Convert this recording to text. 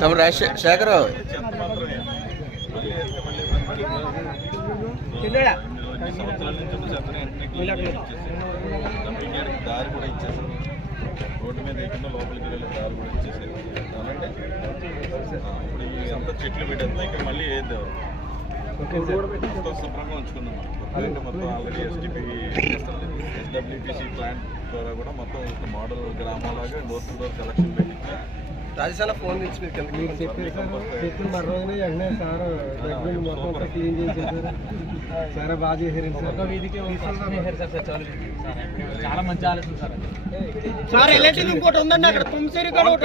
తమ శేఖరావు సంవత్సరాల నుంచి ఉన్న చెత్తని దారి కూడా ఇచ్చేసారు. రోడ్డు మీద ఎక్కిన లోపలికి వెళ్ళి దారి కూడా ఇచ్చేసారు. అంతా చెట్లు పెట్టేస్తే ఇక్కడ మళ్ళీ వేద్దాం మొత్తం శుభ్రంగా ఉంచుకుందాం మనం ఎందుకంటే మొత్తం ఆల్రెడీ ఎస్డిపి ఎస్డబ్ల్యూపిసి ప్లాంట్ ద్వారా కూడా మొత్తం ఒక మోడల్ గ్రామాలాగా డోర్ టు డోర్ కలెక్షన్ పెట్టించి రాజస్థాన్ ఫోన్ నుంచి మీరు కిందకి మీరు చెప్పారు సార్ చెప్పిన మరో రోజునే వెంటనే సార్ దగ్గర మొత్తం అంతా క్లీన్ చేసేసారు చాలా బాగా చేశారు సార్ వీధికి చాలా మంచి ఆలోచన సార్ సార్ ఎలక్షన్ ఇంకోటి ఉందండి అక్కడ తుమ్సేరి పవన్